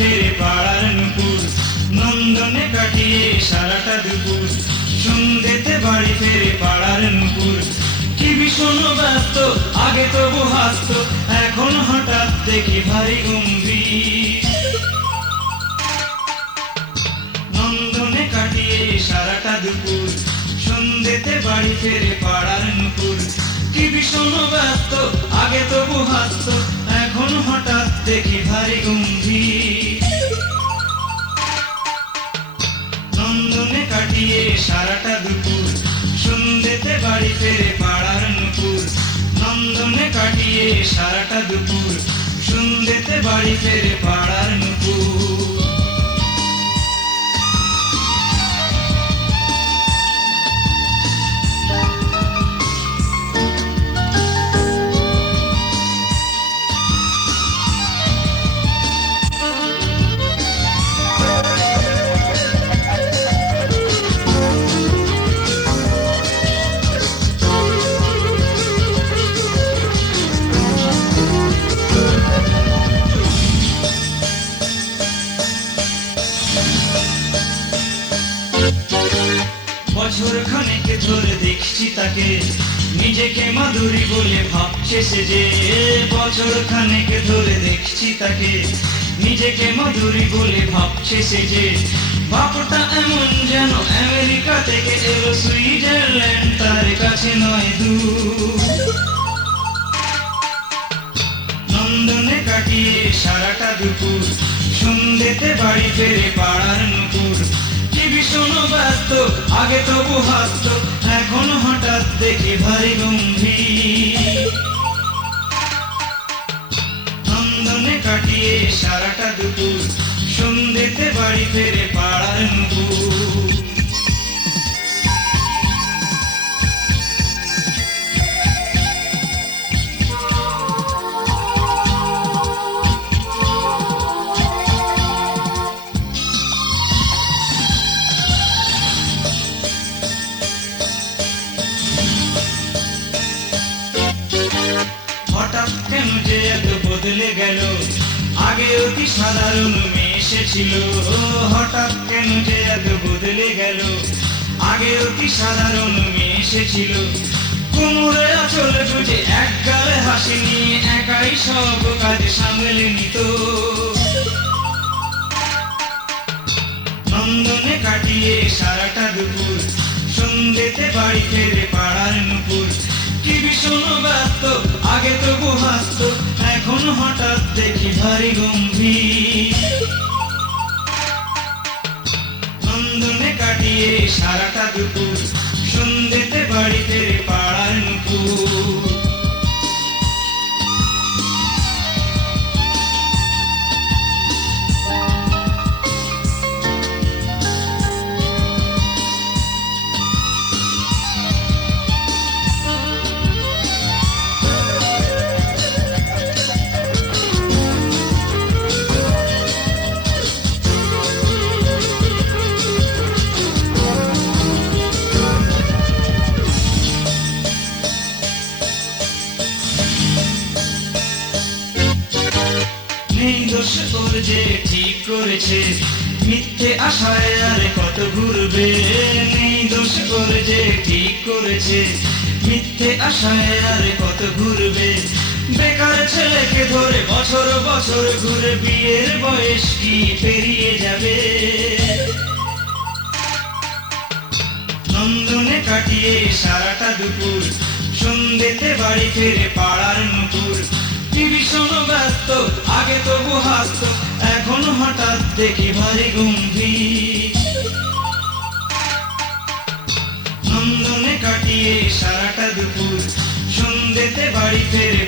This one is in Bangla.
ফেরে পাড়ার নুপুর, নন্দনে কাটিয়ে সারাটা দুপুর। সন্ধ্যেতে বাড়ি ফেরে পাড়ার নুপুর, কি ভীষণ ব্যস্ত, আগে তবু হাসত, এখন হঠাৎ দেখি ভারী গম্ভীর। নন্দনে কাটিয়ে সারাটা দুপুর, সন্ধ্যেতে বাড়ি ফেরে পাড়ার নুপুর, কি ভীষণ ব্যস্ত, আগে তবু হাসত, এখন হঠাৎ দেখি ভারী গম্ভীর। নন্দনে কাটিয়ে সারাটা দুপুর, সন্ধ্যেতে বাড়ি ফেরে পাড়ার নুপুর, নন্দনে কাটিয়ে সারাটা দুপুর, সন্ধ্যেতে বাড়ি ফেরে পাড়ার নুপুর। বছর খানেক ধরে দেখছি তাকে, নিজেকে মাধুরী বলে ভাবছে সে যে। বছর খানেক ধরে দেখছি তাকে, নিজেকে মাধুরী বলে ভাবছে সে যে। বাপটা এমন যেন আমেরিকা থেকে এলো, সুইজারল্যান্ড তার কাছে নয় দূর। নন্দনে কাটিয়ে সারাটা দুপুর, সন্ধ্যেতে বাড়ি ফেরে পাড়ার নুপুর, কি ভীষণ ব্যস্ত, আগে তবু হাসত, এখন হঠাৎ দেখি ভারী গম্ভীর। নন্দনে কাটিয়ে সারাটা দুপুর, সন্ধ্যেতে বাড়ি ফেরে পাড়ার নুপুর। হঠাৎ কেন যে এত বদলে গেল, আগে অতি সাধারণ মেয়ে এসেছিল। হঠাৎ কেন যে এত বদলে গেল, আগে অতি সাধারণ মেয়ে এসেছিল। কোমরে আঁচল গুজে এক গালে হাসি নিয়ে একাই সব কাজ সামলে নিত। নন্দনে কাটিয়ে সারাটা দুপুর, সন্ধ্যেতে বাড়ি ফেরে পাড়ার নুপুর, কি ভীষণ ব্যস্ত, আগে তবু হাসত, এখন হঠাৎ দেখি ভারী গম্ভীর। নন্দনে কাটিয়ে সারাটা দুপুর, সন্ধ্যেতে বাড়ি ফেরে পাড়ার নুপুর। নেই দোষ ওর যে ঠিক করেছে, মিথ্যে আশায় আর কত ঘুরবে। নেই দোষ ওর যে ঠিক করেছে, মিথ্যে আশায় আর কত ঘুরবে। বেকার ছেলেকে ধরে বছর বছর ঘুরে, বিয়ের বয়স কি পেরিয়ে যাবে। নন্দনে কাটিয়ে সারাটা দুপুর, সন্ধ্যেতে বাড়ি ফেরে পাড়ার নুপুর, কি ভীষণ ব্যস্ত, আগে তবু হাসত, এখন হঠাৎ দেখি ভারী গম্ভীর। নন্দনে কাটিয়ে সারাটা দুপুর, সন্ধ্যেতে বাড়ি ফেরে